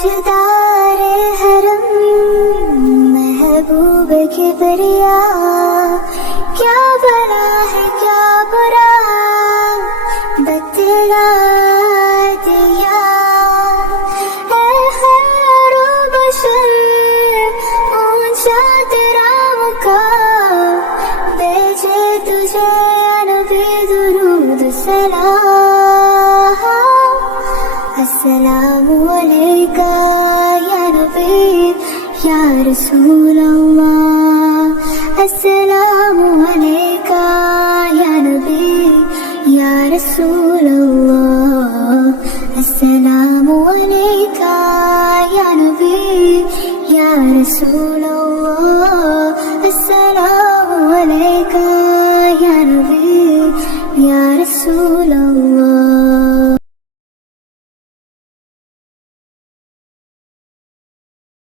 ताजदार हरम महबूब किबरिया, क्या भला है क्या बुरा बतला दिया। है खैरो बशर ऊंचा तेरा मुकाम, भेजे तुझे नबी दुरूद सलाम। अस्सलामु अलैका या नबी या रसूल अल्लाह, अस्सलामु अलैका या नबी या रसूल अल्लाह, अस्सलामु अलैका या नबी या रसूल अल्लाह, अस्सलामु अलैका या नबी या रसूल अल्लाह।